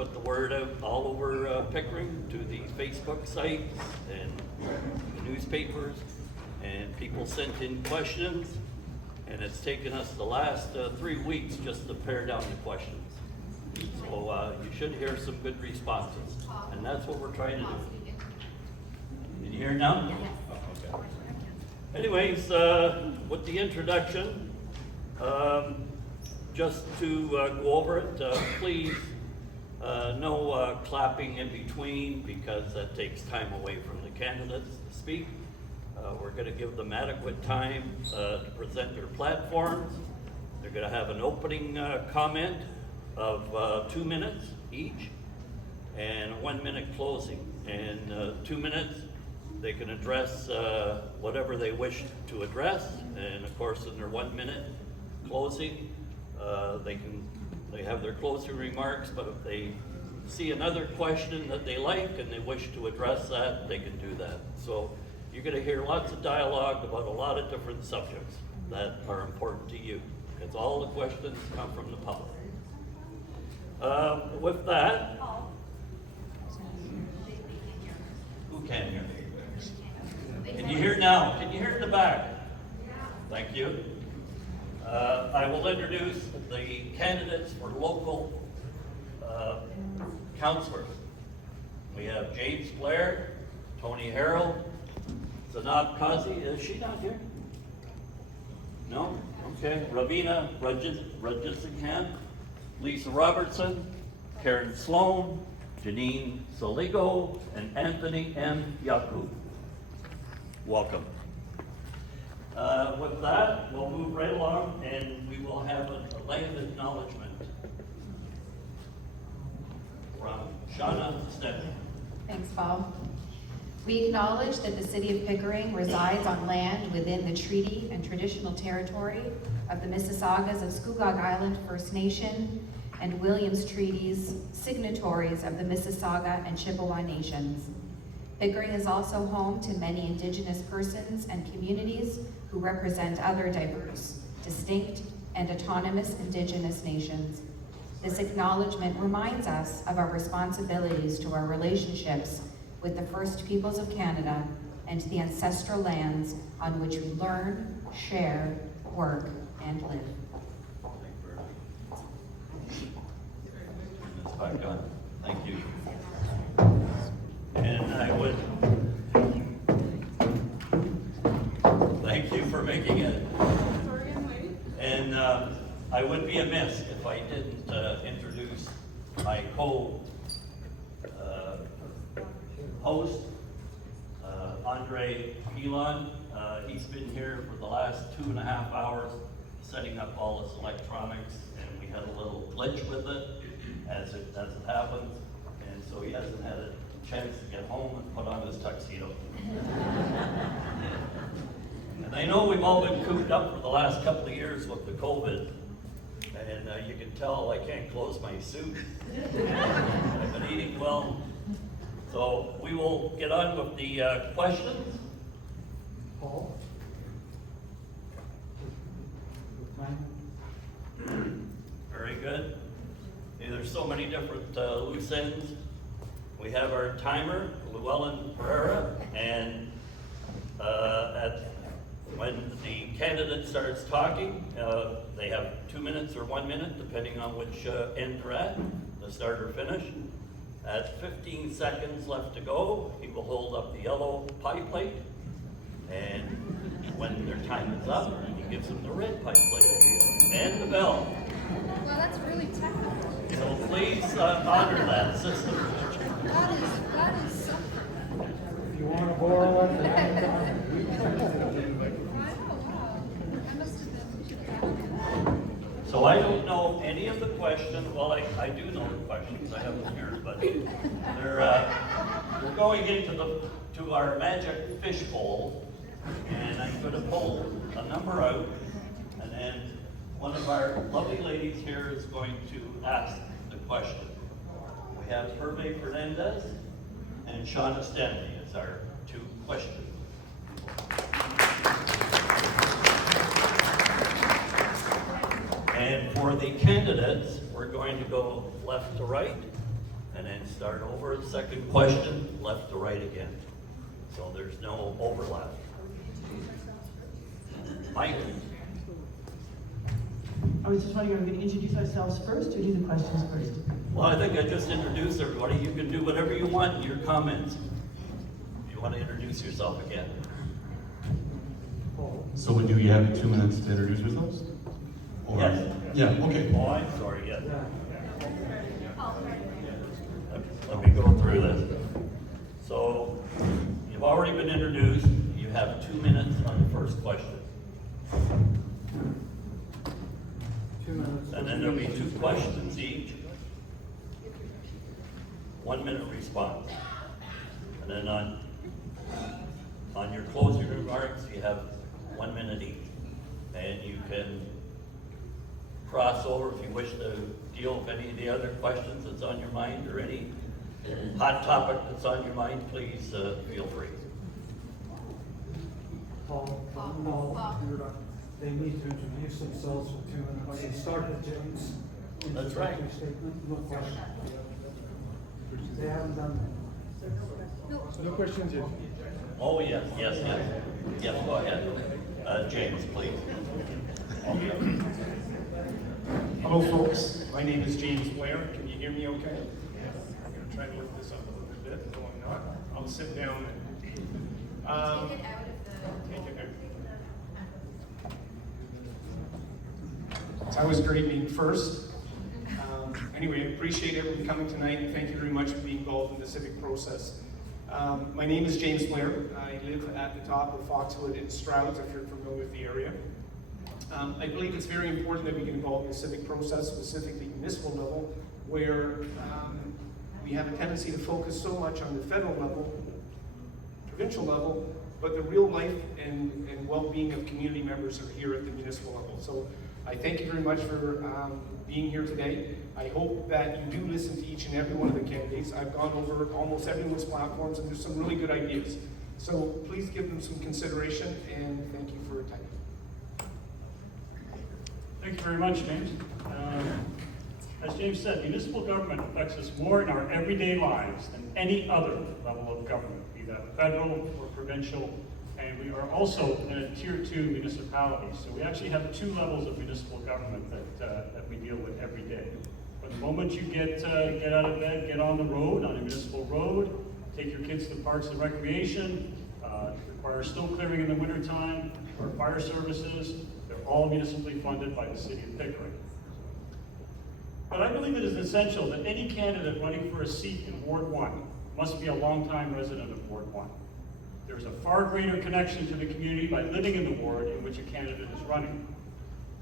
put the word out all over Pickering to the Facebook sites and the newspapers, and people sent in questions, and it's taken us the last 3 weeks just to pare down the questions. So you should hear some good responses, and that's what we're trying to do. Can you hear now? Yes. Okay. Anyways, with the introduction, just to go over it, please, no clapping in between, because that takes time away from the candidates to speak. We're going to give them adequate time to present their platforms. They're going to have an opening comment of 2 minutes each, and a 1 minute closing. And 2 minutes, they can address whatever they wish to address, and of course in their 1 minute closing, they have their closing remarks, but if they see another question that they like and they wish to address that, they can do that. So you're going to hear lots of dialogue about a lot of different subjects that are important to you, because all the questions come from the public. With that, who can hear me? Can you hear now? Can you hear in the back? Thank you. I will introduce the candidates for local councillors. We have James Blair, Tony Harrell, Zanab Kazi. Is she not here? No? Okay. Ravina Rajisingham, Lisa Robertson, Karen Sloan, Janine Soligo, and Anthony M. Yakub. Welcome. With that, we'll move right along, and we will have a land acknowledgement from Shauna Stenton. Thanks, Bob. We acknowledge that the city of Pickering resides on land within the treaty and traditional territory of the Mississaugas of Scugog Island First Nation and Williams Treaties, signatories of the Mississauga and Chippewa Nations. Pickering is also home to many Indigenous persons and communities who represent other diverse, distinct, and autonomous Indigenous nations. This acknowledgement reminds us of our responsibilities to our relationships with the First Peoples of Canada and the ancestral lands on which we learn, share, work, and live. Thank you. And I would thank you for making it. And I would be amiss if I didn't introduce my host, Andre Elon. He's been here for the last 2.5 hours setting up all this electronics, and we had a little glitch with it as it happens, and so he hasn't had a chance to get home and put on his tuxedo. And I know we've all been cooped up for the last couple of years with the COVID, and you can tell I can't close my suit. I've been eating well. So we will get on with the questions. Paul? Very good. Okay, there's so many different loose ends. We have our timer, Llewellyn Pereira, and when the candidate starts talking, they have 2 minutes or 1 minute, depending on which end they're at, the start or finish. At 15 seconds left to go, he will hold up the yellow pie plate, and when their time is up, he gives them the red pie plate and the bell. Well, that's really technical. So please honor that system. That is something. If you want to borrow it, Wow. I must have been. So I don't know any of the questions. Well, I do know the questions. I have them here, but we're going into our magic fish bowl, and I'm going to pull a number out, and then one of our lovely ladies here is going to ask the question. We have Hervé Fernandez and Shauna Stanley as our two questions. And for the candidates, we're going to go left to right. and then start over. Second question, left to right again. So there's no overlap. Mike? I was just wondering, are we going to introduce ourselves first or do the questions first? Well, I think I just introduced everybody. You can do whatever you want in your comments. If you want to introduce yourself again. Paul. So do you have 2 minutes to introduce yourselves? Or- Yes. Yeah, okay. Oh, I'm sorry, yes. Yeah. Let me go through this. So, you've already been introduced. You have 2 minutes on the first question. 2 minutes. And then there'll be 2 questions each. 1 minute response. And then on your closing remarks, you have 1 minute each. And you can cross over if you wish to deal with any of the other questions that's on your mind or any hot topic that's on your mind, please feel free. Paul. They need to introduce themselves for 2 minutes. So start with James. That's right. Introductory statement, no question. They haven't done that. No questions yet. Oh, yes. Yes, go ahead. James, please. Hello folks, my name is James Blair. Can you hear me okay? I'm going to try to lift this up a little bit, though I'm not. I'll sit down and take it out of the... Take it out. It's always great being first. Anyway, I appreciate everyone coming tonight and thank you very much for being involved in the civic process. My name is James Blair. I live at the top of Foxwood in Stroud, if you're familiar with the area. I believe it's very important that we get involved in the civic process, specifically municipal level, where we have a tendency to focus so much on the federal level, provincial level, but the real life and well-being of community members are here at the municipal level. So I thank you very much for being here today. I hope that you do listen to each and every one of the candidates. I've gone over almost everyone's platforms and there's some really good ideas. So please give them some consideration and thank you for your time. Thank you very much, James. As James said, municipal government affects us more in our everyday lives than any other level of government, be that federal or provincial, and we are also in a tier 2 municipality. So we actually have 2 levels of municipal government that we deal with every day. From the moment you get out of bed, get on the road, on a municipal road, take your kids to parks and recreation, require snow clearing in the wintertime, or fire services, they're all municipally funded by the city of Pickering. But I believe it is essential that any candidate running for a seat in Ward 1 must be a longtime resident of Ward 1. There's a far greater connection to the community by living in the ward in which a candidate is running.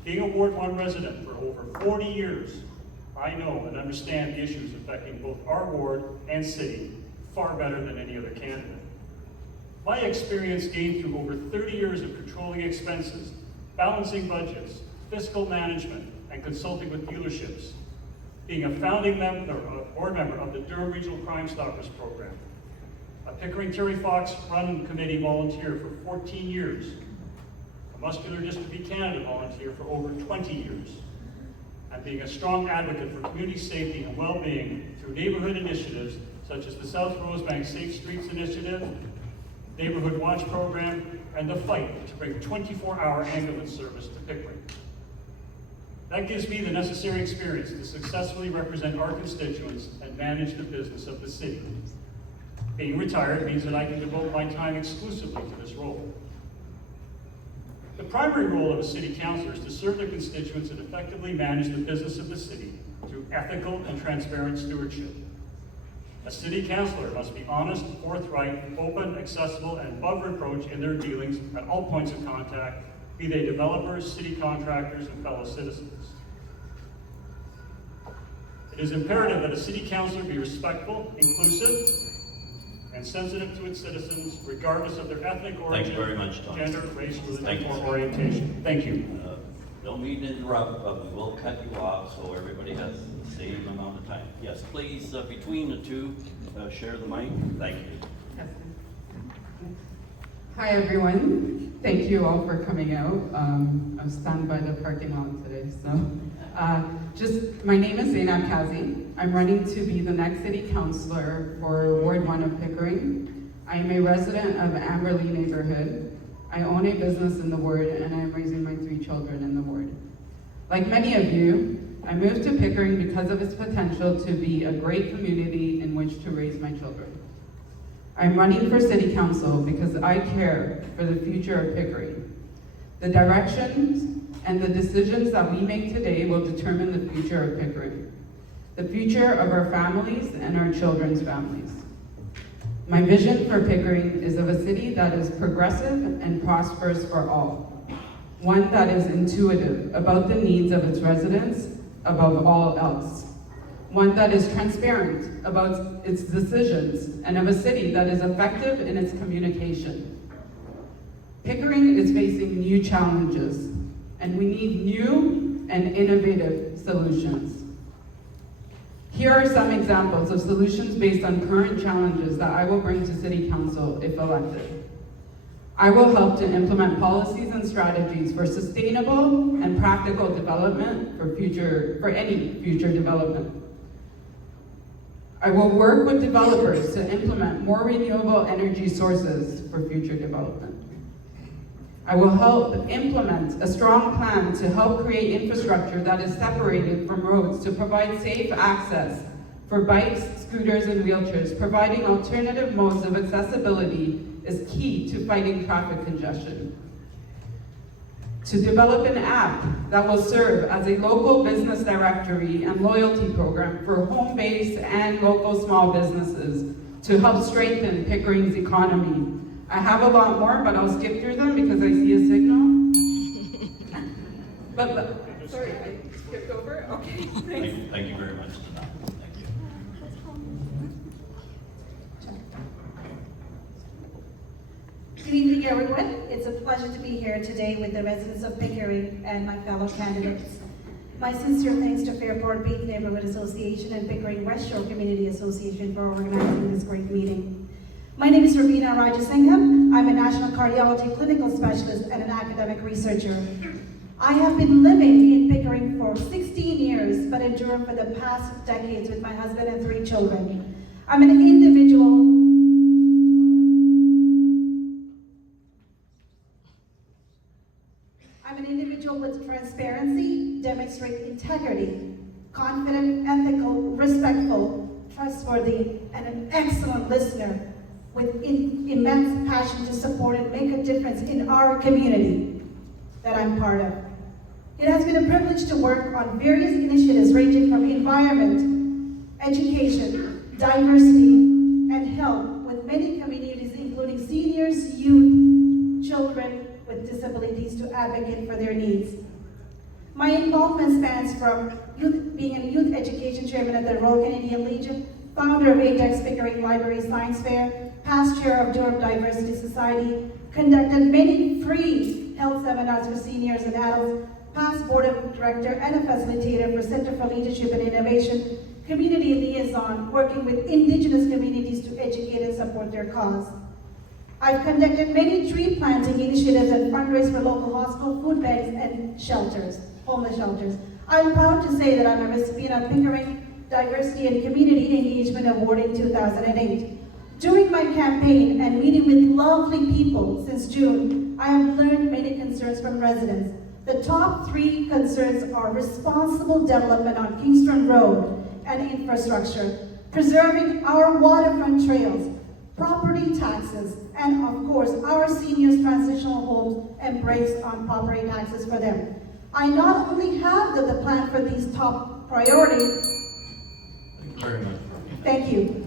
Being a Ward 1 resident for over 40 years, I know and understand the issues affecting both our ward and city far better than any other candidate. My experience gained through over 30 years of controlling expenses, balancing budgets, fiscal management, and consulting with dealerships. Being a founding member, board member of the Durham Regional Crime Stoppers Program. A Pickering Terry Fox Run Committee volunteer for 14 years. A Muscular Dystrophy Canada volunteer for over 20 years. And being a strong advocate for community safety and well-being through neighborhood initiatives such as the South Rosebank Safe Streets Initiative, Neighborhood Watch Program, and the fight to bring 24-hour ambulance service to Pickering. That gives me the necessary experience to successfully represent our constituents and manage the business of the city. Being retired means that I can devote my time exclusively to this role. The primary role of a city councillor is to serve their constituents and effectively manage the business of the city through ethical and transparent stewardship. A city councillor must be honest, forthright, open, accessible, and above reproach in their dealings at all points of contact, be they developers, city contractors, and fellow citizens. It is imperative that a city councillor be respectful, inclusive, and sensitive to its citizens, regardless of their ethnic origin, Thank you very much, Tom. gender, race, Thank religion, you. or orientation. Thank you. Don't mean to interrupt, but we will cut you off so everybody has the same amount of time. Yes, please, between the 2, share the mic. Thank you. Hi everyone, thank you all for coming out. I'm standing by the parking lot today, so My name is Zainab Kazi. I'm running to be the next city councillor for Ward 1 of Pickering. I am a resident of Amberley neighborhood. I own a business in the ward, and I am raising my 3 children in the ward. Like many of you, I moved to Pickering because of its potential to be a great community in which to raise my children. I'm running for city council because I care for the future of Pickering. The directions and the decisions that we make today will determine the future of Pickering, the future of our families and our children's families. My vision for Pickering is of a city that is progressive and prosperous for all, one that is intuitive about the needs of its residents above all else, one that is transparent about its decisions, and of a city that is effective in its communication. Pickering is facing new challenges, and we need new and innovative solutions. Here are some examples of solutions based on current challenges that I will bring to City Council if elected. I will help to implement policies and strategies for sustainable and practical development for any future development. I will work with developers to implement more renewable energy sources for future development. I will help implement a strong plan to help create infrastructure that is separated from roads to provide safe access for bikes, scooters, and wheelchairs. Providing alternative modes of accessibility is key to fighting traffic congestion. To develop an app that will serve as a local business directory and loyalty program for home-based and local small businesses to help strengthen Pickering's economy. I have a lot more, but I'll skip through them because I see a signal. Sorry, I skipped over? Okay, thanks. Thank you very much, Zainab. Thank you. Good evening, everyone. It's a pleasure to be here today with the residents of Pickering and my fellow candidates. My sincere thanks to Fairport Beach Neighborhood Association and Pickering West Shore Community Association for organizing this great meeting. My name is Ravina Rajasingham. I'm a national cardiology clinical specialist and an academic researcher. I have been living in Pickering for 16 years, but in Durham for the past decades with my husband and 3 children. I'm an individual with transparency, demonstrate integrity, confident, ethical, respectful, trustworthy, and an excellent listener with immense passion to support and make a difference in our community that I'm part of. It has been a privilege to work on various initiatives ranging from environment, education, diversity, and health with many communities, including seniors, youth, children with disabilities, to advocate for their needs. My involvement spans from being a youth education chairman at the Royal Canadian Legion, founder of ATEX Pickering Library Science Fair, past chair of Durham Diversity Society, conducted many free health seminars for seniors and adults, past board of director and a facilitator for Center for Leadership and Innovation, community liaison, working with Indigenous communities to educate and support their cause. I've conducted many tree planting initiatives and fundraised for local hospital food banks and shelters, homeless shelters. I'm proud to say that I'm a recipient of Pickering Diversity and Community Engagement Award in 2008. During my campaign and meeting with lovely people since June, I have learned many concerns from residents. The top 3 concerns are responsible development on Kingston Road and infrastructure, preserving our waterfront trails, property taxes, and of course, our seniors' transitional homes and breaks on property taxes for them. I not only have the plan for these top priorities. Thank you very much. Thank you.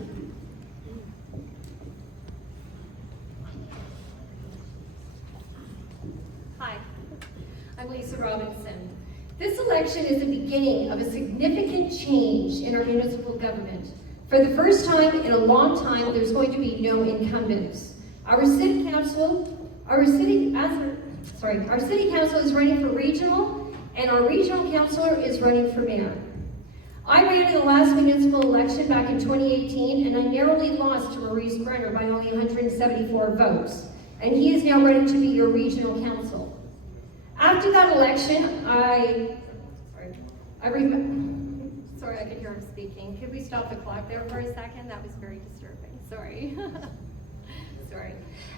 Hi, I'm Lisa Robinson. This election is the beginning of a significant change in our municipal government. For the first time in a long time, there's going to be no incumbents. Our city council is running for regional, and our regional councillor is running for mayor. I ran in the last municipal election back in 2018, and I narrowly lost to Maurice Brenner by only 174 votes, and he is now running to be your regional council. After that election, Sorry, I could hear him speaking. Could we stop the clock there for a second? That was very disturbing. Sorry. Sorry.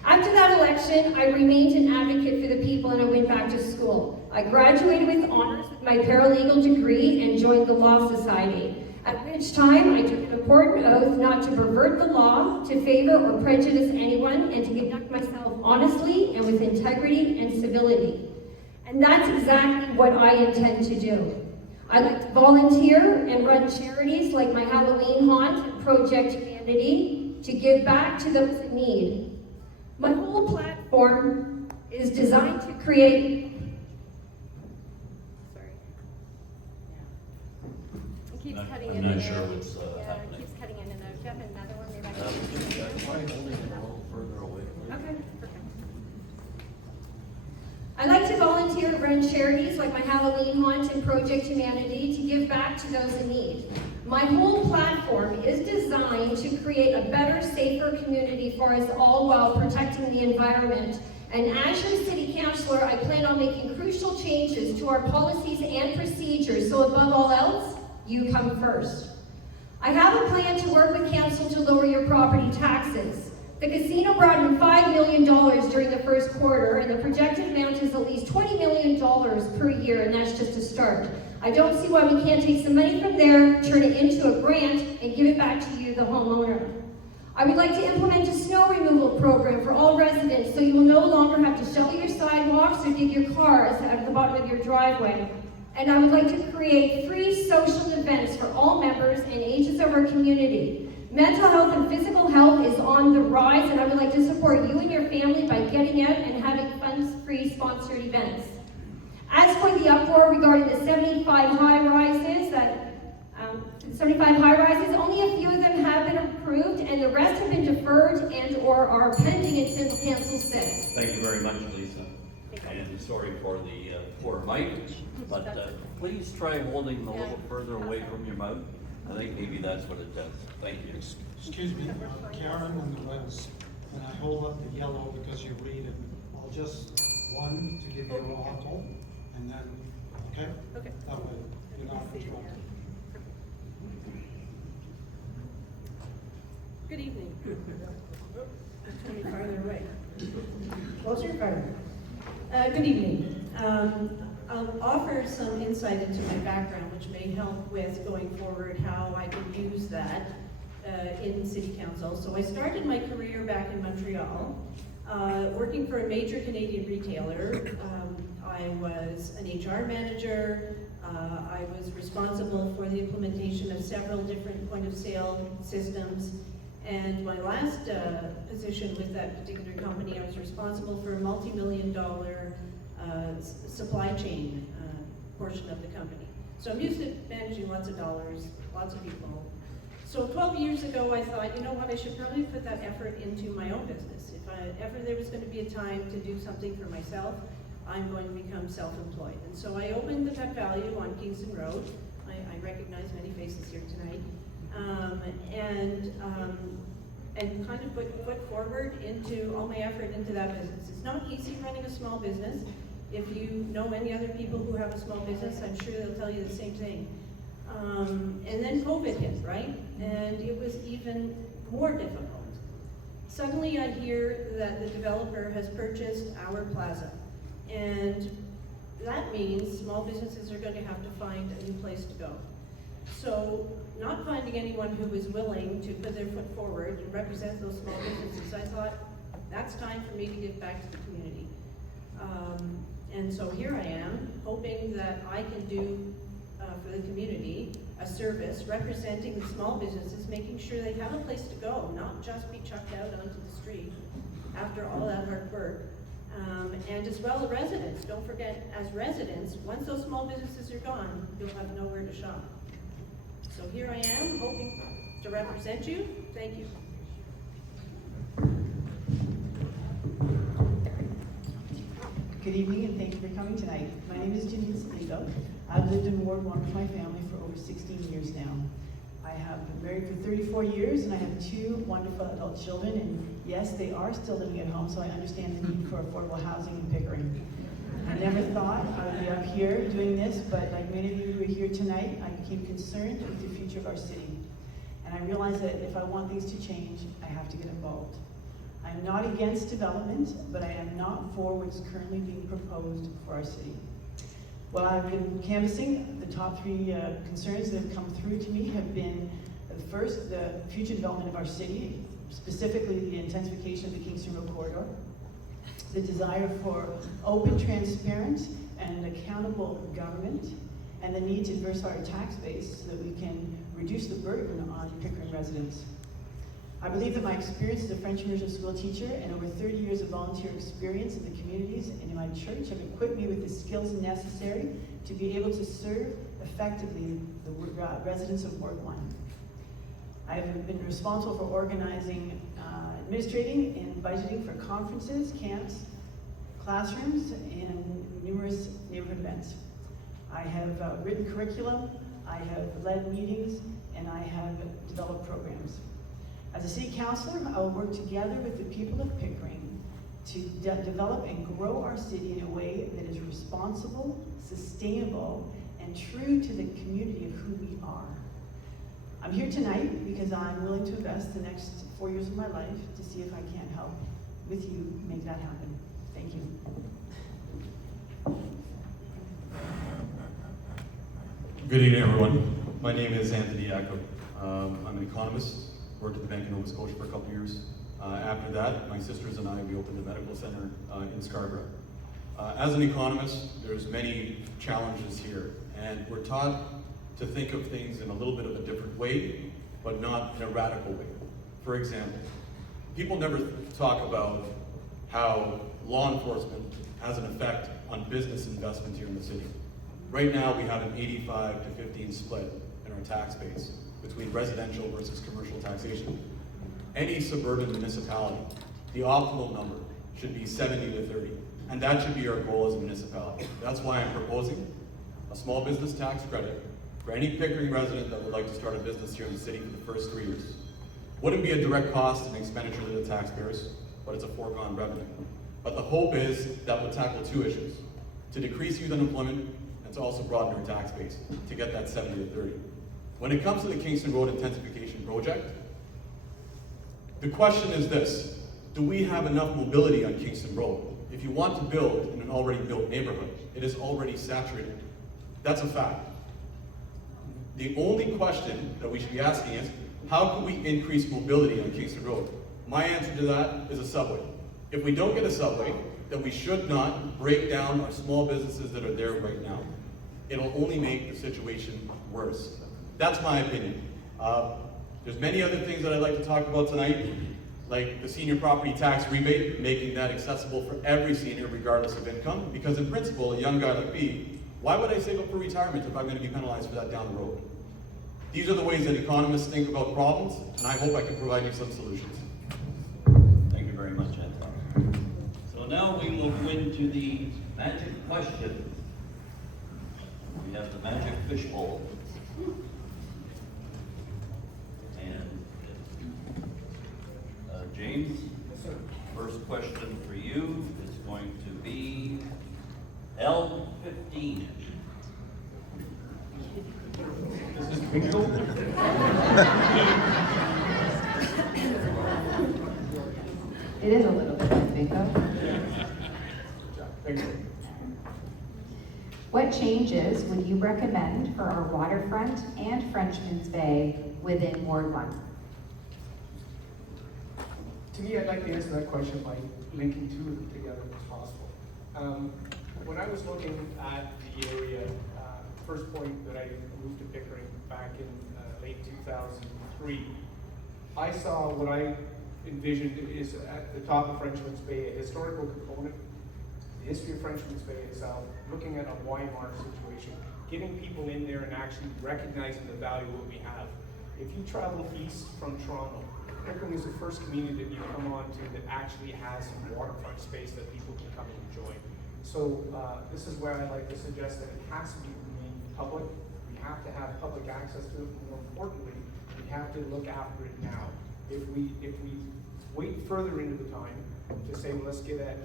After that election, I remained an advocate for the people and I went back to school. I graduated with honors with my paralegal degree and joined the Law Society, at which time I took an important oath not to pervert the law, to favor or prejudice anyone, and to conduct myself honestly and with integrity and civility. And that's exactly what I intend to do. I like to volunteer and run charities like my Halloween Haunt and Project Humanity to give back to those in need. My whole platform is designed to create... Sorry. It keeps cutting in and out. I'm not sure what's Yeah, happening. it keeps cutting in and out. Do you have another one? Maybe I can... Try holding it a little further away. Okay, perfect. I like to volunteer and run charities like my Halloween Haunt and Project Humanity to give back to those in need. My whole platform is designed to create a better, safer community for us all while protecting the environment. And as your city councillor, I plan on making crucial changes to our policies and procedures, so above all else, you come first. I have a plan to work with council to lower your property taxes. The casino brought in $5 million during the first quarter, and the projected amount is at least $20 million per year, and that's just a start. I don't see why we can't take some money from there, turn it into a grant, and give it back to you, the homeowner. I would like to implement a snow removal program for all residents, so you will no longer have to shovel your sidewalks or dig your cars out of the bottom of your driveway. And I would like to create free social events for all members and ages of our community. Mental health and physical health is on the rise, and I would like to support you and your family by getting out and having fun-free sponsored events. As for the uproar regarding the 75 high-rises, only a few of them have been approved, and the rest have been deferred and or are pending until council sits. Thank you very much, Lisa. And sorry for the poor mic, but please try holding a little further away from your mouth. I think maybe that's what it does. Thank you. Excuse me, Karen and the Wes, and I hold up the yellow because you read it. I'll just, one, to give you a waddle, and then, okay? Okay. That way, you're not interrupted. Good evening. Turn me farther away. Closer, farther. Good evening. I'll offer some insight into my background, which may help with going forward how I can use that in City Council. So I started my career back in Montreal, working for a major Canadian retailer. I was an HR manager. I was responsible for the implementation of several different point-of-sale systems. And my last position with that particular company, I was responsible for a multi-million-dollar supply chain portion of the company. So I'm used to managing lots of dollars, lots of people. So 12 years ago, I thought, you know what, I should probably put that effort into my own business. If ever there was going to be a time to do something for myself, I'm going to become self-employed. And so I opened the Pet Value on Kingston Road. I recognize many faces here tonight. And kind of put forward into all my effort into that business. It's not easy running a small business. If you know any other people who have a small business, I'm sure they'll tell you the same thing. And then COVID hit, right? And it was even more difficult. Suddenly I hear that the developer has purchased our plaza. And that means small businesses are going to have to find a new place to go. So, not finding anyone who was willing to put their foot forward and represent those small businesses, I thought, that's time for me to give back to the community. And so here I am, hoping that I can do for the community a service representing the small businesses, making sure they have a place to go, not just be chucked out onto the street after all that hard work. And as well the residents, don't forget, as residents, once those small businesses are gone, you'll have nowhere to shop. So here I am, hoping to represent you. Thank you. Good evening and thank you for coming tonight. My name is Janine Salido. I've lived in Ward 1 with my family for over 16 years now. I have been married for 34 years and I have 2 wonderful adult children, and yes, they are still living at home, so I understand the need for affordable housing in Pickering. I never thought I would be up here doing this, but like many of you who are here tonight, I became concerned with the future of our city. And I realized that if I want things to change, I have to get involved. I'm not against development, but I am not for what's currently being proposed for our city. While I've been canvassing, the top three concerns that have come through to me have been, first, the future development of our city, specifically the intensification of the Kingston Road corridor, the desire for open, transparent, and accountable government, and the need to diversify our tax base so that we can reduce the burden on Pickering residents. I believe that my experience as a French immersion school teacher and over 30 years of volunteer experience in the communities and in my church have equipped me with the skills necessary to be able to serve effectively the residents of Ward 1. I have been responsible for organizing, administrating, and budgeting for conferences, camps, classrooms, and numerous neighborhood events. I have written curriculum, I have led meetings, and I have developed programs. As a city councillor, I will work together with the people of Pickering to develop and grow our city in a way that is responsible, sustainable, and true to the community of who we are. I'm here tonight because I'm willing to invest the next 4 years of my life to see if I can't help with you make that happen. Thank you. Good evening, everyone. My name is Anthony Yacob. I'm an economist, worked at the Bank of Nova Scotia for a couple years. After that, my sisters and I, we opened a medical center in Scarborough. As an economist, there's many challenges here, and we're taught to think of things in a little bit of a different way, but not in a radical way. For example, people never talk about how law enforcement has an effect on business investment here in the city. Right now, we have an 85 to 15 split in our tax base between residential versus commercial taxation. Any suburban municipality, the optimal number should be 70 to 30, and that should be our goal as a municipality. That's why I'm proposing a small business tax credit for any Pickering resident that would like to start a business here in the city for the first 3 years. Wouldn't be a direct cost and expenditure to the taxpayers, but it's a foregone revenue. But the hope is that will tackle two issues: to decrease youth unemployment and to also broaden our tax base to get that 70 to 30. When it comes to the Kingston Road Intensification Project, the question is this: do we have enough mobility on Kingston Road? If you want to build in an already built neighborhood, it is already saturated. That's a fact. The only question that we should be asking is, how can we increase mobility on Kingston Road? My answer to that is a subway. If we don't get a subway, then we should not break down our small businesses that are there right now. It'll only make the situation worse. That's my opinion. There's many other things that I'd like to talk about tonight, like the senior property tax rebate, making that accessible for every senior regardless of income, because in principle, a young guy like me, why would I save up for retirement if I'm going to be penalized for that down the road? These are the ways that economists think about problems, and I hope I can provide you some solutions. Thank you very much, Anthony. So now we will go into the magic question. We have the magic fishbowl. And James, first question for you is going to be L15. This is bingo. It is a little bit like bingo. Bingo. What changes would you recommend for our waterfront and Frenchman's Bay within Ward 1? To me, I'd like to answer that question by linking two of them together if possible. When I was looking at the area, first point that I moved to Pickering back in late 2003, I saw what I envisioned is at the top of Frenchman's Bay, a historical component, the history of Frenchman's Bay itself, looking at a Y-mark situation, getting people in there and actually recognizing the value of what we have. If you travel east from Toronto, Pickering is the first community that you come on to that actually has some waterfront space that people can come and enjoy. So this is where I'd like to suggest that it has to be remain public. We have to have public access to it. More importantly, we have to look after it now. If we wait further into the time to say, well, let's get at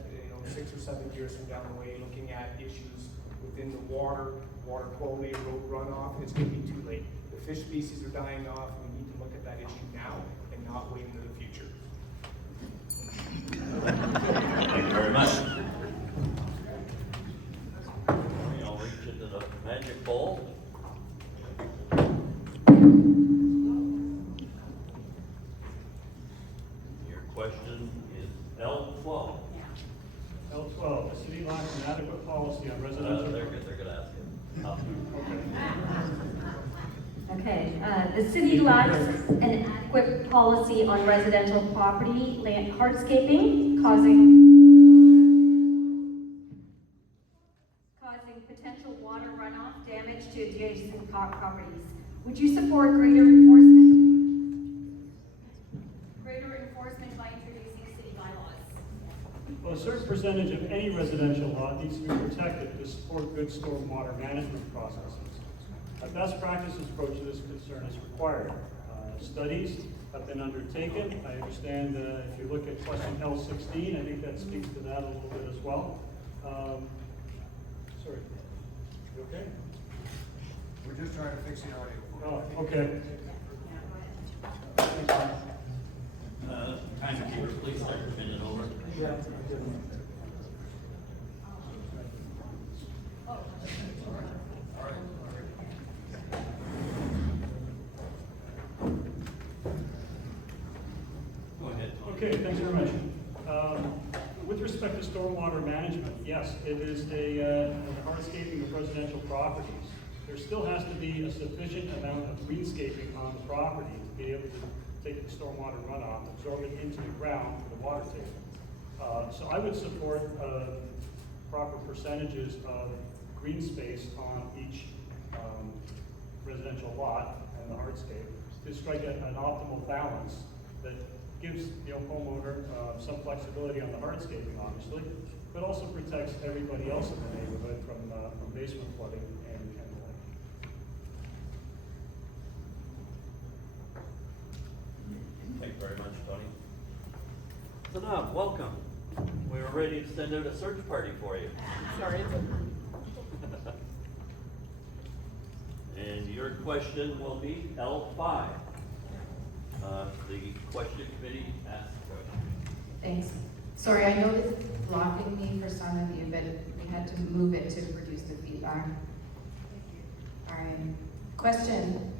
6 or 7 years from down the way, looking at issues within the water quality, road runoff, it's going to be too late. The fish species are dying off. We need to look at that issue now and not wait into the future. Thank you very much. We all reach into the magic bowl. Your question is L12. L12, the city lacks an adequate policy on residential. They're gonna ask it. Okay, the city lacks an adequate policy on residential property land hardscaping, causing potential water runoff damage to adjacent properties. Would you support greater enforcement by introducing city bylaws? Well, a certain percentage of any residential lot needs to be protected to support good stormwater management processes. A best practices approach to this concern is required. Studies have been undertaken. I understand if you look at question L16, I think that speaks to that a little bit as well. Sorry, you okay? We're just trying to fix the audio. Oh, okay. Timekeeper, please start your minute over. Go ahead. Okay, thanks very much. With respect to stormwater management, yes, it is a hardscaping of residential properties. There still has to be a sufficient amount of greenscaping on the property to be able to take the stormwater runoff, absorb it into the ground for the water table. So I would support proper percentages of green space on each residential lot and the hardscape to strike an optimal balance that gives the homeowner some flexibility on the hardscaping, obviously, but also protects everybody else in the neighborhood from basement flooding and the like. Thank you very much, Tony. Sanab, welcome. We're ready to send out a search party for you. Sorry. And your question will be L5. The question committee asked the question. Thanks. Sorry, I know this is blocking me for some of you, but we had to move it to reduce the feedback. All right. Question.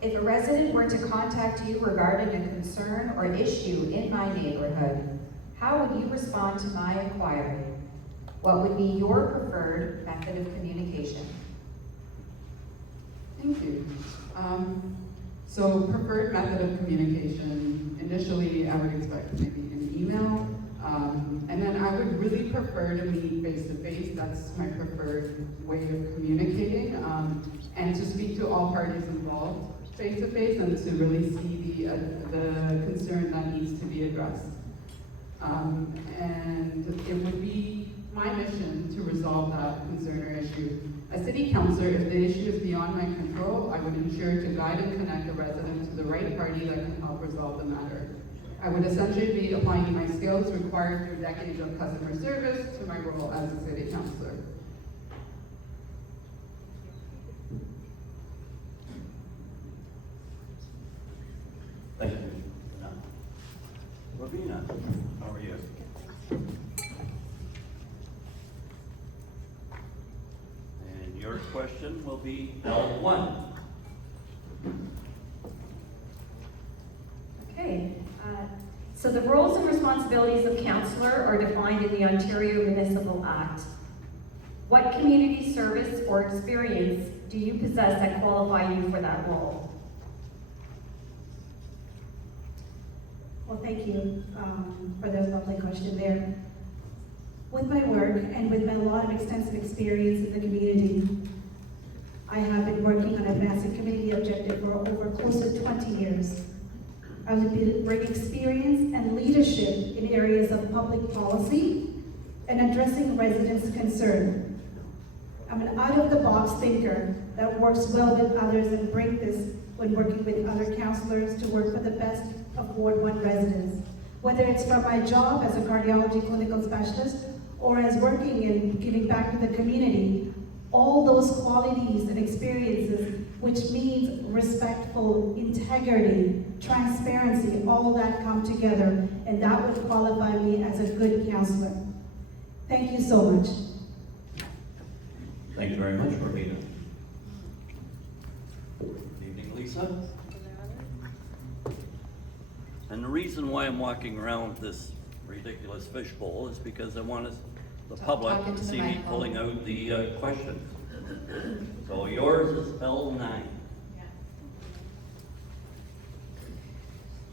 If a resident were to contact you regarding a concern or issue in my neighborhood, how would you respond to my inquiry? What would be your preferred method of communication? Thank you. So preferred method of communication, initially I would expect maybe an email, and then I would really prefer to meet face-to-face. That's my preferred way of communicating, and to speak to all parties involved face-to-face and to really see the concern that needs to be addressed. And it would be my mission to resolve that concern or issue. As city councillor, if the issue is beyond my control, I would ensure to guide and connect the resident to the right party that can help resolve the matter. I would essentially be applying my skills required through decades of customer service to my role as a city councillor. Thank you. Ravina, how are you? And your question will be L1. Okay, so the roles and responsibilities of councillor are defined in the Ontario Municipal Act. What community service or experience do you possess that qualify you for that role? Well, thank you for the lovely question there. With my work and with my lot of extensive experience in the community, I have been working on advancing community objective for over close to 20 years. I would bring experience and leadership in areas of public policy and addressing residents' concern. I'm an out-of-the-box thinker that works well with others and bring this when working with other councillors to work for the best of Ward 1 residents. Whether it's from my job as a cardiology clinical specialist or as working and giving back to the community, all those qualities and experiences, which means respectful, integrity, transparency, all that come together, and that would qualify me as a good counselor. Thank you so much. Thank you very much, Romina. Good evening, Lisa. And the reason why I'm walking around with this ridiculous fishbowl is because I want the public Talk into to the see me microphone. pulling out the questions. So yours is L9.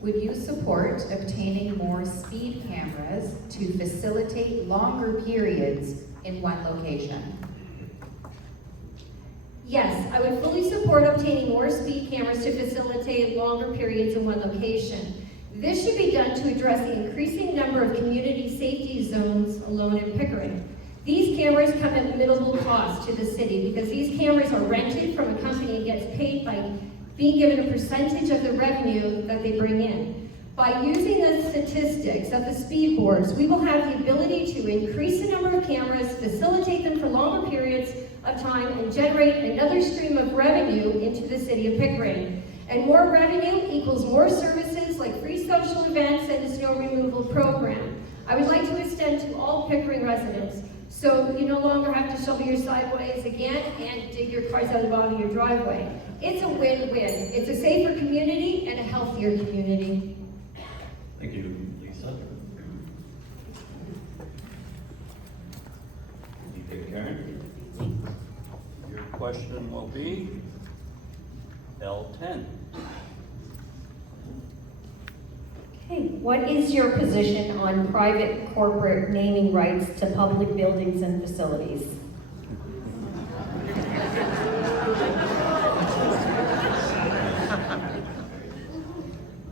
Would you support obtaining more speed cameras to facilitate longer periods in one location? Yes, I would fully support obtaining more speed cameras to facilitate longer periods in one location. This should be done to address the increasing number of community safety zones alone in Pickering. These cameras come at minimal cost to the city because these cameras are rented from a company and gets paid by being given a percentage of the revenue that they bring in. By using the statistics of the speed boards, we will have the ability to increase the number of cameras, facilitate them for longer periods of time, and generate another stream of revenue into the city of Pickering. And more revenue equals more services like free social events and the snow removal program. I would like to extend to all Pickering residents, so you no longer have to shovel your sideways again and dig your cars out of the bottom of your driveway. It's a win-win. It's a safer community and a healthier community. Thank you, Lisa. Okay, Karen. Your question will be L10. Okay, what is your position on private corporate naming rights to public buildings and facilities?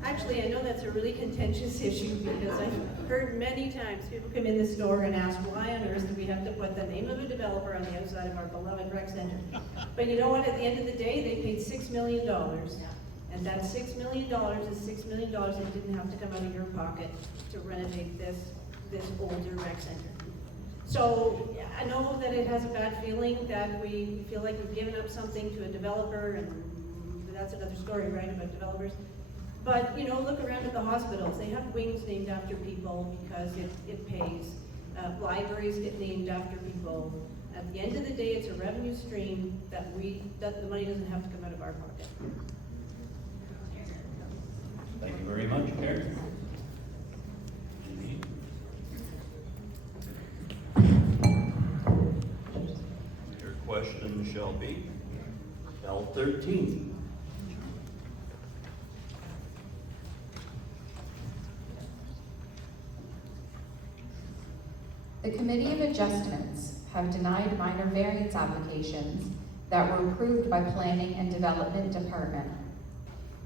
Actually, I know that's a really contentious issue because I've heard many times people come in the store and ask, why on earth do we have to put the name of a developer on the outside of our beloved rec center? But you know what, at the end of the day, they paid $6 million. And that $6 million is $6 million that didn't have to come out of your pocket to renovate this older rec center. So I know that it has a bad feeling that we feel like we've given up something to a developer, and that's another story, right, about developers. But, you know, look around at the hospitals. They have wings named after people because it pays. Libraries get named after people. At the end of the day, it's a revenue stream that the money doesn't have to come out of our pocket. Thank you very much, Karen. Your question shall be L13. The Committee of Adjustments have denied minor variance applications that were approved by Planning and Development Department.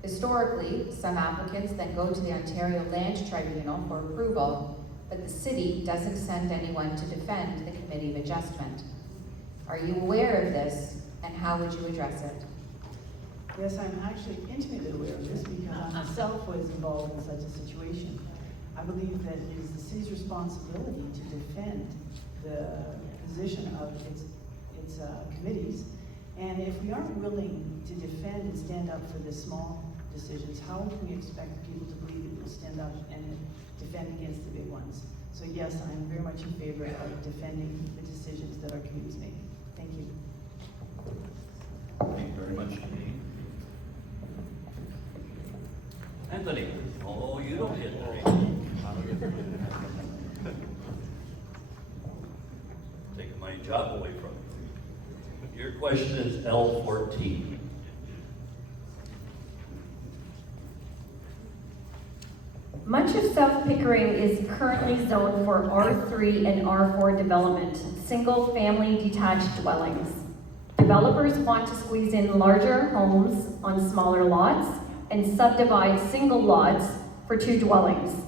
Historically, some applicants then go to the Ontario Land Tribunal for approval, but the city doesn't send anyone to defend the Committee of Adjustment. Are you aware of this, and how would you address it? Yes, I'm actually intimately aware of this because I myself was involved in such a situation. I believe that it is the city's responsibility to defend the position of its committees. And if we aren't willing to defend and stand up for the small decisions, how can we expect people to believe that we'll stand up and defend against the big ones? So yes, I'm very much in favor of defending the decisions that our communities make. Thank you. Thank you very much, Janine. Anthony, oh, you don't get the reading. Taking my job away from you. Your question is L14. Much of South Pickering is currently zoned for R3 and R4 development, single-family detached dwellings. Developers want to squeeze in larger homes on smaller lots and subdivide single lots for 2 dwellings.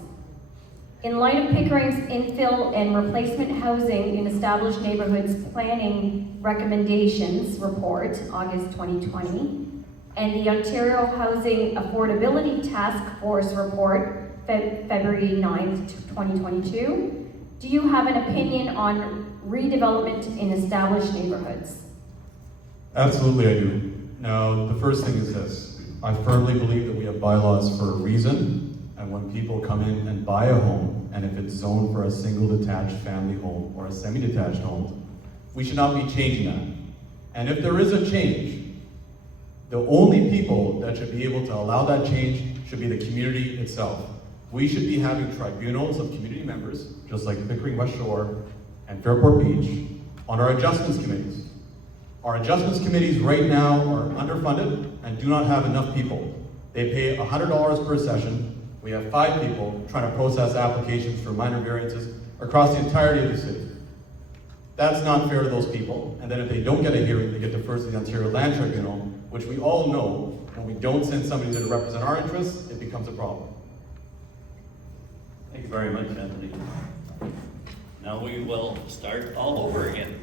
In light of Pickering's infill and replacement housing in established neighborhoods planning recommendations report, August 2020, and the Ontario Housing Affordability Task Force report, February 9th, 2022, Do you have an opinion on redevelopment in established neighborhoods? Absolutely I do. Now, the first thing is this. I firmly believe that we have bylaws for a reason, and when people come in and buy a home, and if it's zoned for a single detached family home or a semi-detached home, we should not be changing that. And if there is a change, the only people that should be able to allow that change should be the community itself. We should be having tribunals of community members, just like Pickering West Shore and Fairport Beach, on our adjustments committees. Our adjustments committees right now are underfunded and do not have enough people. They pay $100 per session. We have 5 people trying to process applications for minor variances across the entirety of the city. That's not fair to those people. And then if they don't get a hearing, they get deferred to the Ontario Land Tribunal, which we all know, when we don't send somebody there to represent our interests, it becomes a problem. Thank you very much, Anthony. Now we will start all over again.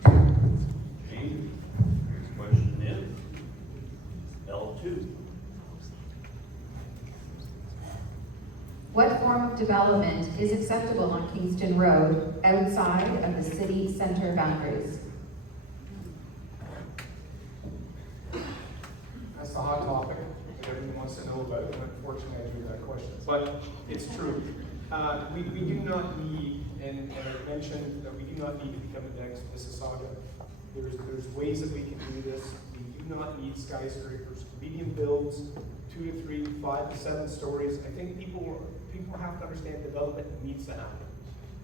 Okay, next question is L2. What form of development is acceptable on Kingston Road outside of the city center boundaries? That's the hot topic that everyone wants to know about, and unfortunately I do that question. But it's true. We do not need, and I mentioned that we do not need to become the next Mississauga. There's ways that we can do this. We do not need skyscrapers. Medium builds, 2 to 3, 5 to 7 stories. I think people have to understand development needs to happen.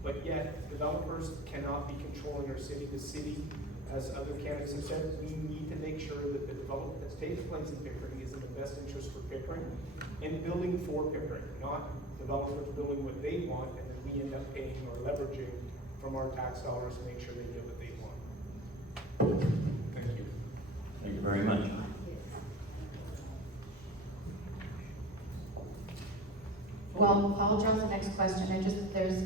But yet, developers cannot be controlling our city. The city, as other candidates have said, we need to make sure that the development that's taking place in Pickering is in the best interest for Pickering and building for Pickering, not developers building what they want and then we end up paying or leveraging from our tax dollars to make sure they get what they want. Thank you. Thank you very much. Well, I'll address the next question.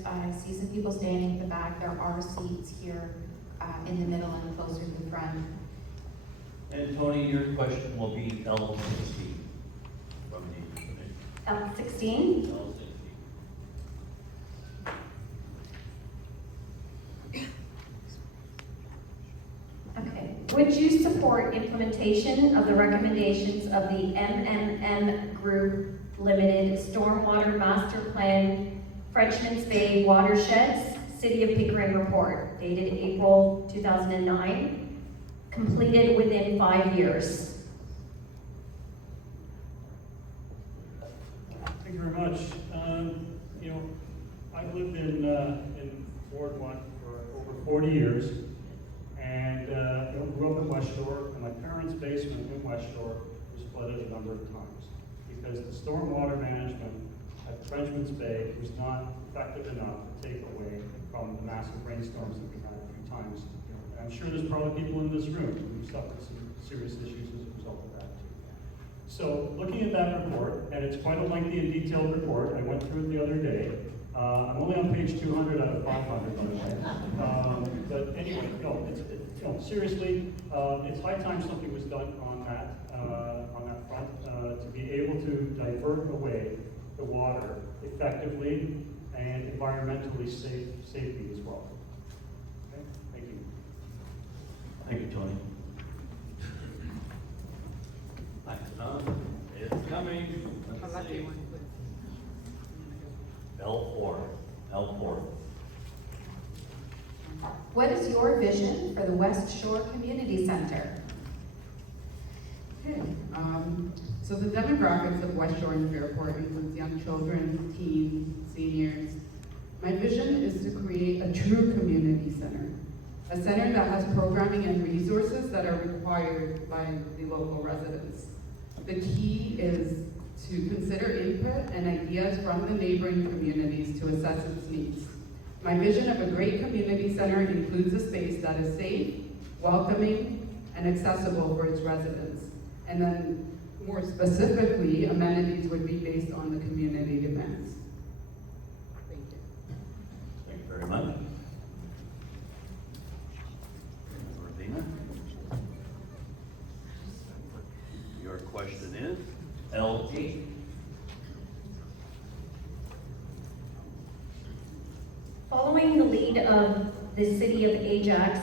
I see some people standing at the back. There are seats here in the middle and closer to the front. And Tony, your question will be L16 from the committee. L16? L16. Okay. Would you support implementation of the recommendations of the MMM Group Limited Stormwater Master Plan Frenchman's Bay Watersheds City of Pickering Report, dated April 2009, completed within 5 years? Thank you very much. You know, I've lived in Ward 1 for over 40 years, and grew up in West Shore, and my parents' basement in West Shore was flooded a number of times because the stormwater management at Frenchman's Bay was not effective enough to take away from the massive rainstorms that we had a few times. And I'm sure there's probably people in this room who suffered some serious issues as a result of that too. So looking at that report, and it's quite a lengthy and detailed report, I went through it the other day. I'm only on page 200 out of 500, by the way. But anyway, seriously, it's high time something was done on that front to be able to divert away the water effectively and environmentally safely as well. Okay, thank you. Thank you, Tony. Next on is coming. Let's see. L4. What is your vision for the West Shore Community Center? Okay, so the demographics of West Shore and Fairport includes young children, teens, seniors. My vision is to create a true community center, a center that has programming and resources that are required by the local residents. The key is to consider input and ideas from the neighboring communities to assess its needs. My vision of a great community center includes a space that is safe, welcoming, and accessible for its residents. And then, more specifically, amenities would be based on the community demands. Thank you. Thank you very much. Rosina? Your question is L8. the city of Ajax,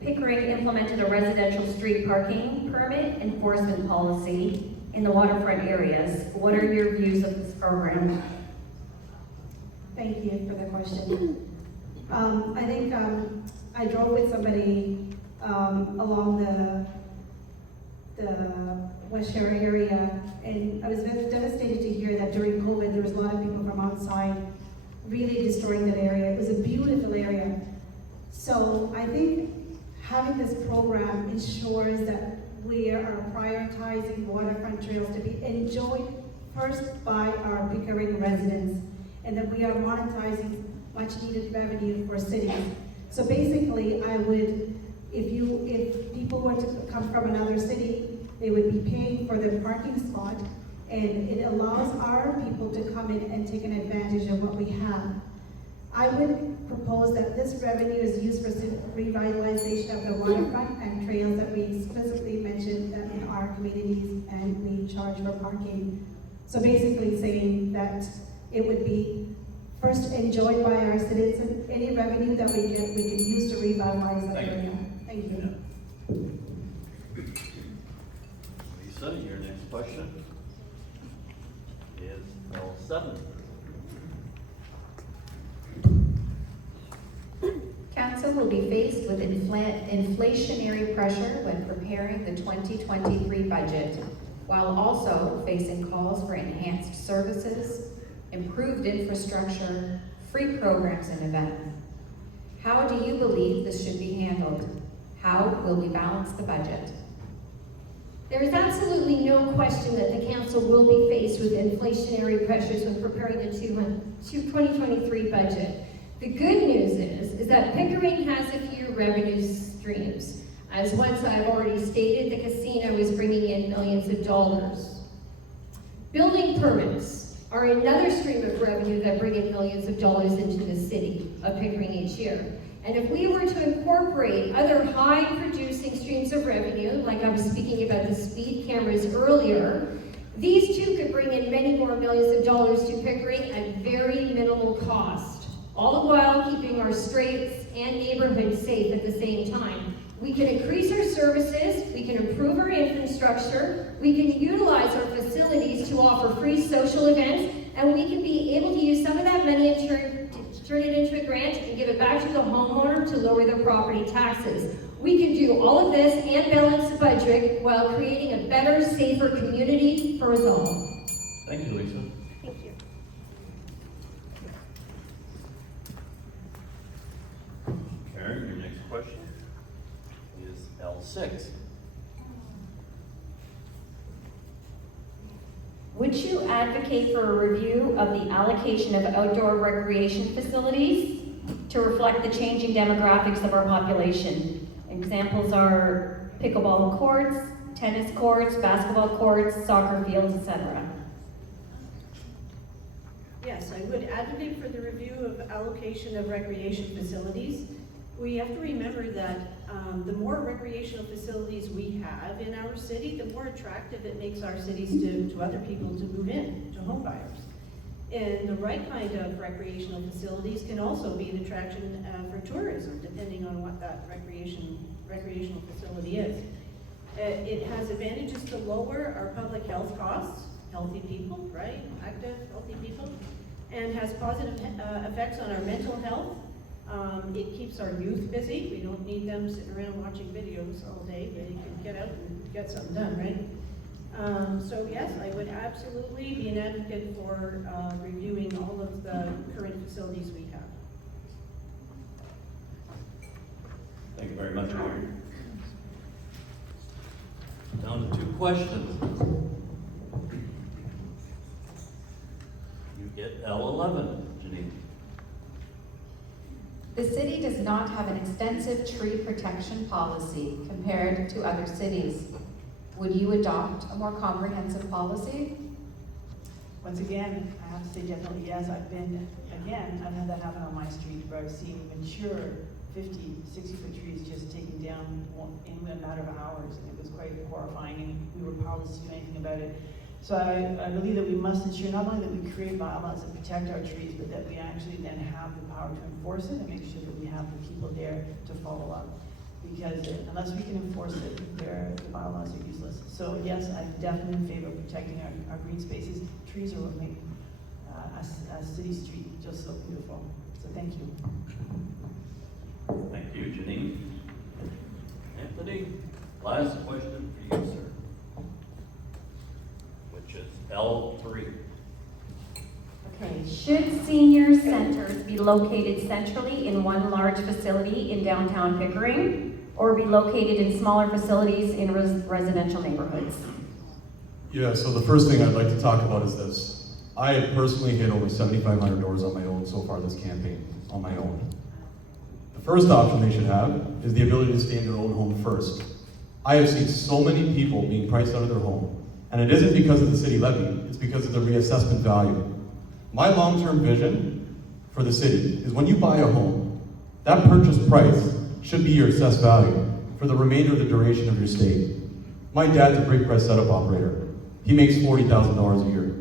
Pickering implemented a residential street parking permit enforcement policy in the waterfront areas. What are your views of this program? Thank you for the question. I think I drove with somebody along the West Shore area, and I was devastated to hear that during COVID there was a lot of people from outside really destroying that area. It was a beautiful area. So I think having this program ensures that we are prioritizing waterfront trails to be enjoyed first by our Pickering residents, and that we are monetizing much needed revenue for cities. So basically, I would, if people were to come from another city, they would be paying for their parking spot, and it allows our people to come in and take an advantage of what we have. I would propose that this revenue is used for revitalization of the waterfront and trails that we explicitly mentioned that in our communities, and we charge for parking. So basically saying that it would be first enjoyed by our citizens. Any revenue that we get, we can use to revitalize that area. Thank you. Lisa, your next question is L7. Council will be faced with inflationary pressure when preparing the 2023 budget, while also facing calls for enhanced services, improved infrastructure, free programs and events. How do you believe this should be handled? How will we balance the budget? There is absolutely no question that the council will be faced with inflationary pressures when preparing the 2023 budget. The good news is that Pickering has a few revenue streams. As once I've already stated, the casino is bringing in millions of dollars. Building permits are another stream of revenue that bring in millions of dollars into the city of Pickering each year. And if we were to incorporate other high-producing streams of revenue, like I was speaking about the speed cameras earlier, these two could bring in many more millions of dollars to Pickering at very minimal cost, all the while keeping our streets and neighborhoods safe at the same time. We can increase our services, we can improve our infrastructure, we can utilize our facilities to offer free social events, and we can be able to use some of that money and turn it into a grant and give it back to the homeowner to lower their property taxes. We can do all of this and balance the budget while creating a better, safer community for us all. Thank you, Lisa. Thank you. Karen, your next question is L6. Would you advocate for a review of the allocation of outdoor recreation facilities to reflect the changing demographics of our population? Examples are pickleball courts, tennis courts, basketball courts, soccer fields, etc. Yes, I would advocate for the review of allocation of recreation facilities. We have to remember that the more recreational facilities we have in our city, the more attractive it makes our cities to other people to move in, to home buyers. And the right kind of recreational facilities can also be an attraction for tourism, depending on what that recreational facility is. It has advantages to lower our public health costs, healthy people, right? Active, healthy people, and has positive effects on our mental health. It keeps our youth busy. We don't need them sitting around watching videos all day. They can get out and get something done, right? So yes, I would absolutely be an advocate for reviewing all of the current facilities we have. Thank you very much, Karen. Down to 2 questions. You get L11, Janine. The city does not have an extensive tree protection policy compared to other cities. Would you adopt a more comprehensive policy? Once again, I have to say definitely yes. I've had that happen on my street where I've seen mature 50, 60-foot trees just taken down in a matter of hours, and it was quite horrifying, and we were powerless to do anything about it. So I believe that we must ensure not only that we create bylaws that protect our trees, but that we actually then have the power to enforce it and make sure that we have the people there to follow up. Because unless we can enforce it, the bylaws are useless. So yes, I'm definitely in favor of protecting our green spaces. Trees are what make a city street just so beautiful. So thank you. Thank you, Janine. Anthony, last question for you, sir, which is L3. Okay, should senior centers be located centrally in one large facility in downtown Pickering, or be located in smaller facilities in residential neighborhoods? Yeah, so the first thing I'd like to talk about is this. I have personally hit over 7,500 doors on my own so far this campaign, on my own. The first option they should have is the ability to stay in their own home first. I have seen so many people being priced out of their home, and it isn't because of the city levy, it's because of the reassessment value. My long-term vision for the city is when you buy a home, that purchase price should be your assessed value for the remainder of the duration of your stay. My dad's a brake press setup operator. He makes $40,000 a year.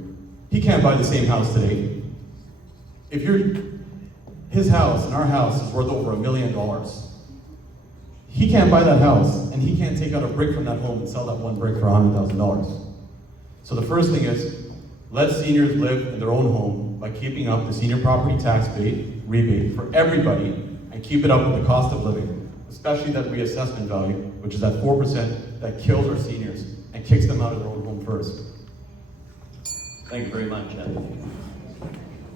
He can't buy the same house today. His house and our house is worth over $1 million. He can't buy that house, and he can't take out a brick from that home and sell that one brick for $100,000. So the first thing is, let seniors live in their own home by keeping up the senior property tax rebate for everybody, and keep it up with the cost of living, especially that reassessment value, which is that 4% that kills our seniors and kicks them out of their own home first. Thank you very much, Anthony.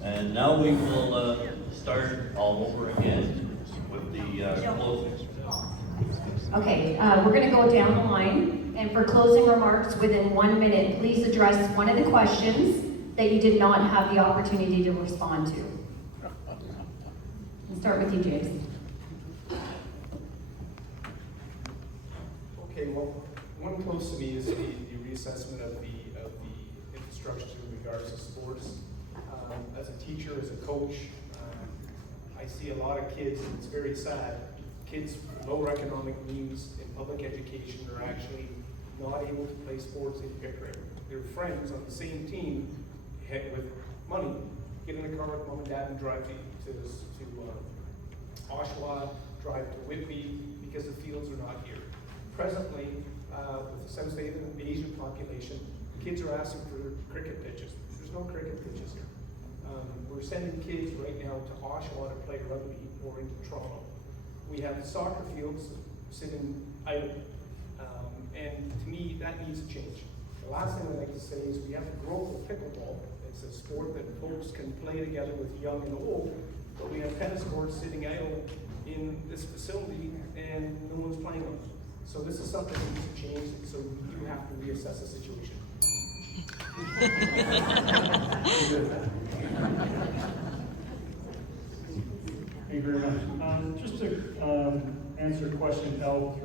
And now we will start all over again with the closing. Okay, we're gonna go down the line, and for closing remarks within 1 minute, please address one of the questions that you did not have the opportunity to respond to. We'll start with you, James. Okay, well, one close to me is the reassessment of the infrastructure in regards to sports. As a teacher, as a coach, I see a lot of kids, and it's very sad, kids with lower economic means in public education are actually not able to play sports in Pickering. Their friends on the same team with money get in a car with mom and dad and drive to Oshawa, drive to Whitby, because the fields are not here. Presently, with the South Asian population, kids are asking for cricket pitches. There's no cricket pitches here. We're sending kids right now to Oshawa to play rugby or into Toronto. We have soccer fields sitting idle. And to me, that needs to change. The last thing I'd like to say is we have to grow the pickleball. It's a sport that folks can play together with young and old, but we have tennis courts sitting idle in this facility and no one's playing them. So this is something that needs to change, so we do have to reassess the situation. Thank you very much. Just to answer question L3,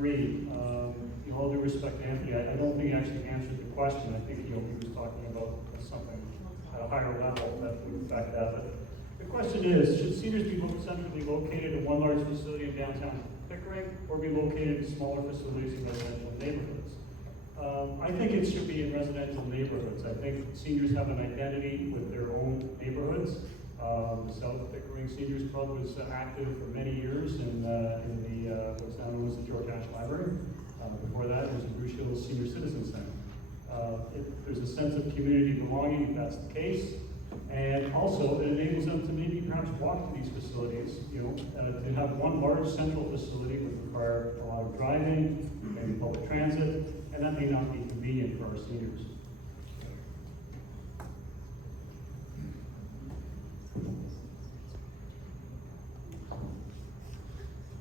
in all due respect to Anthony, I don't think he actually answered the question. I think he was talking about something at a higher level that would affect that. But the question is, should seniors be centrally located in one large facility in downtown Pickering, or be located in smaller facilities in residential neighborhoods? I think it should be in residential neighborhoods. I think seniors have an identity with their own neighborhoods. The South Pickering Seniors Club was active for many years in the what's now known as the George Ash Library. Before that, it was the Bruce Hills Senior Citizen Center. There's a sense of community belonging if that's the case, and also it enables them to maybe perhaps walk to these facilities. To have one large central facility would require a lot of driving and public transit, and that may not be convenient for our seniors.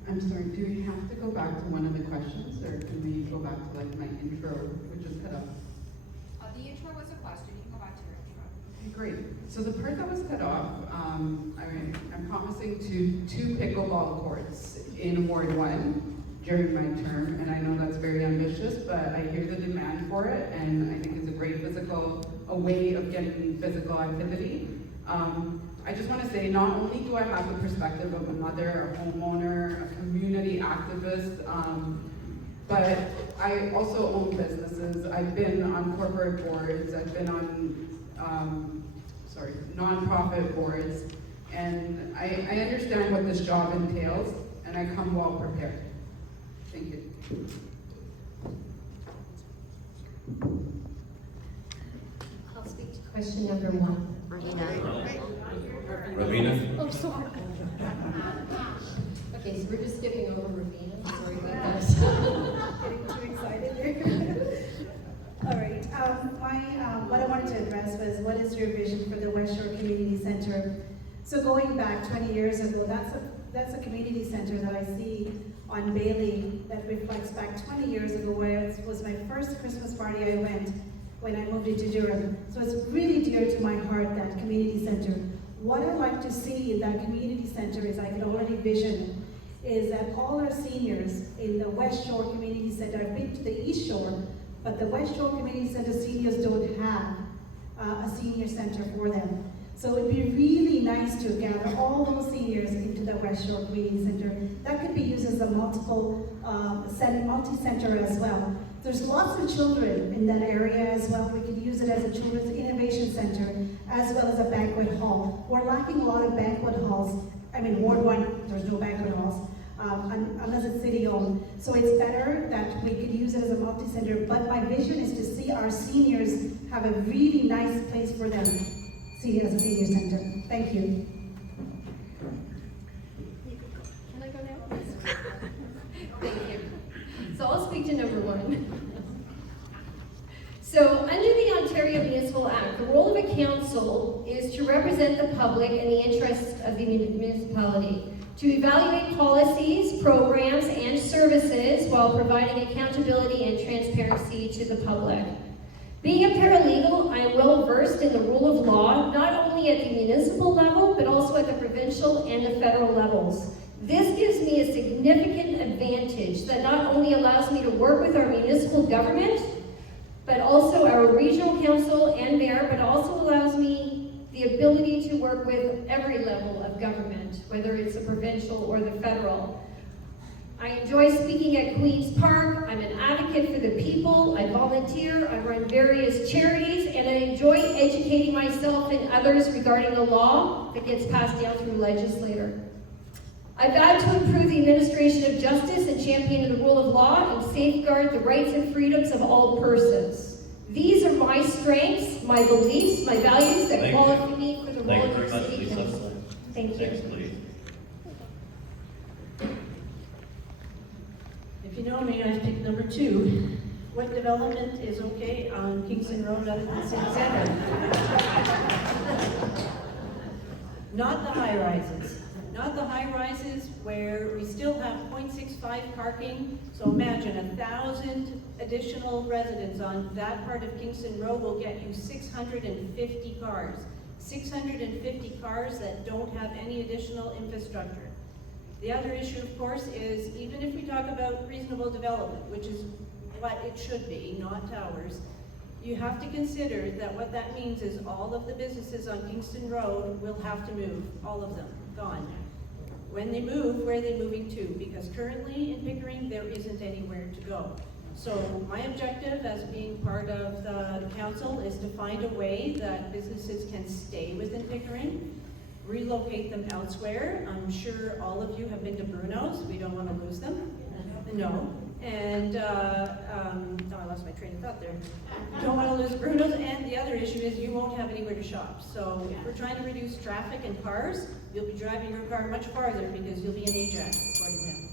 I'm sorry, do we have to go back to one of the questions, or can we go back to like my intro, which was cut off? The intro was a question, you can go back to your intro. Okay, great. So the part that was cut off, I'm promising two pickleball courts in Ward 1 during my term, and I know that's very ambitious, but I hear the demand for it, and I think it's a great a way of getting physical activity. I just want to say, not only do I have the perspective of a mother, a homeowner, a community activist, But I also own businesses. I've been on corporate boards. I've been on, nonprofit boards. And I understand what this job entails, and I come well prepared. Thank you. I'll speak to question number 1. Ravina? Oh, sorry. Okay, so we're just skipping over Ravina. Sorry about that. Getting too excited there. All right, what I wanted to address was, what is your vision for the West Shore Community Center? So going back 20 years ago, that's a community center that I see on Bailey that reflects back 20 years ago, where it was my first Christmas party I went when I moved into Durham. So it's really dear to my heart, that community center. What I'd like to see in that community center is, I can already vision, is that all our seniors in the West Shore Community Center, I've been to the East Shore, but the West Shore Community Center seniors don't have a senior center for them. So it'd be really nice to gather all those seniors into the West Shore Community Center. That could be used as a multi-center as well. There's lots of children in that area as well. We could use it as a children's innovation center, as well as a banquet hall. We're lacking a lot of banquet halls. I mean, Ward 1, there's no banquet halls, unless it's city-owned. So it's better that we could use it as a multi-center, but my vision is to see our seniors have a really nice place for them, see it as a senior center. Thank you. Can I go now? Thank you. So I'll speak to number 1. So under the Ontario Municipal Act, the role of a council is to represent the public and the interests of the municipality, to evaluate policies, programs, and services while providing accountability and transparency to the public. Being a paralegal, I am well versed in the rule of law, not only at the municipal level, but also at the provincial and the federal levels. This gives me a significant advantage that not only allows me to work with our municipal government, but also our regional council and mayor, but also allows me the ability to work with every level of government, whether it's the provincial or the federal. I enjoy speaking at Queen's Park. I'm an advocate for the people. I volunteer. I run various charities, and I enjoy educating myself and others regarding the law that gets passed down through legislator. I vow to improve the administration of justice and champion the rule of law and safeguard the rights and freedoms of all persons. These are my strengths, my beliefs, my values that qualify me for the role of city council. Thank you. Next, please. If you know me, I've picked number 2. What development is okay on Kingston Road other than City Center? Not the high-rises. Not the high-rises where we still have 0.65 parking. So imagine 1,000 additional residents on that part of Kingston Road will get you 650 cars. 650 cars that don't have any additional infrastructure. The other issue, of course, is even if we talk about reasonable development, which is what it should be, not towers, you have to consider that what that means is all of the businesses on Kingston Road will have to move, all of them, gone. When they move, where are they moving to? Because currently in Pickering, there isn't anywhere to go. So my objective as being part of the council is to find a way that businesses can stay within Pickering, relocate them elsewhere. I'm sure all of you have been to Bruno's. We don't want to lose them. No. And, I lost my train of thought there. Don't want to lose Bruno's, and the other issue is you won't have anywhere to shop. So if we're trying to reduce traffic and cars, you'll be driving your car much farther because you'll be in Ajax, according to him.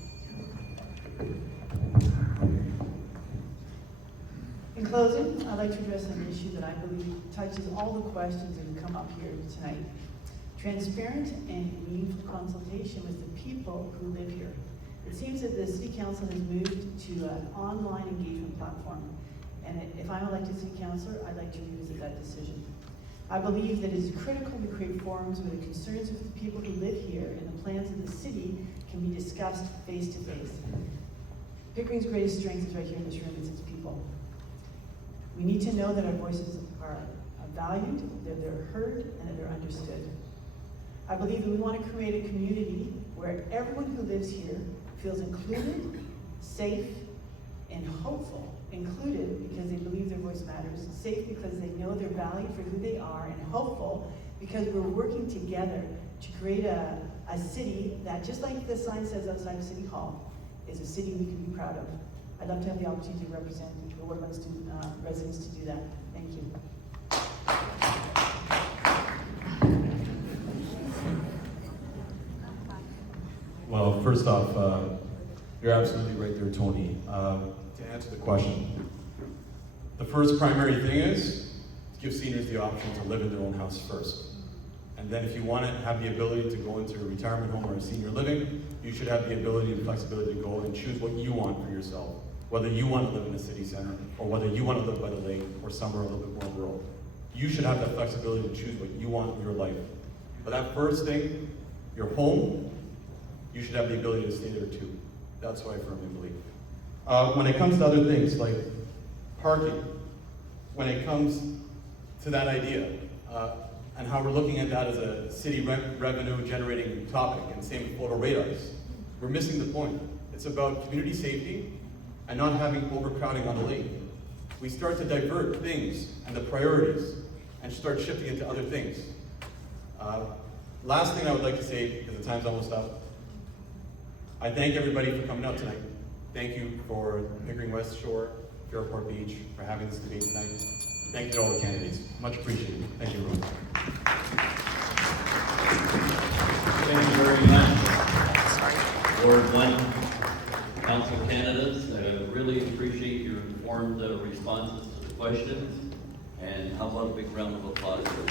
In closing, I'd like to address an issue that I believe touches all the questions that have come up here tonight. Transparent and meaningful consultation with the people who live here. It seems that the City Council has moved to an online engagement platform. And if I'm elected City Councillor, I'd like to revisit that decision. I believe that it is critical to create forums where the concerns of the people who live here and the plans of the city can be discussed face to face. Pickering's greatest strength is right here in this room, it's its people. We need to know that our voices are valued, that they're heard, and that they're understood. I believe that we want to create a community where everyone who lives here feels included, safe, and hopeful, included because they believe their voice matters, safe because they know they're valued for who they are, and hopeful because we're working together to create a city that, just like the sign says outside of City Hall, is a city we can be proud of. I'd love to have the opportunity to represent the Ward 1 residents to do that. Thank you. Well, first off, you're absolutely right there, Tony. To answer the question, the first primary thing is to give seniors the option to live in their own house first. And then if you want to have the ability to go into a retirement home or a senior living, you should have the ability and flexibility to go and choose what you want for yourself. Whether you want to live in a city center, or whether you want to live by the lake, or somewhere a little bit more rural. You should have that flexibility to choose what you want in your life. But that first thing, your home, you should have the ability to stay there too. That's what I firmly believe. When it comes to other things like parking, when it comes to that idea, and how we're looking at that as a city revenue generating topic, and same with photo radars, we're missing the point. It's about community safety and not having overcrowding on the lake. We start to divert things and the priorities and start shifting into other things. Last thing I would like to say, because the time's almost up, I thank everybody for coming out tonight. Thank you for Pickering West Shore, Fairport Beach, for having this debate tonight. Thank you to all the candidates. Much appreciated. Thank you, everyone. Thank you very much. Ward 1 Council candidates, I really appreciate your informed responses to the questions. And how about a big round of applause for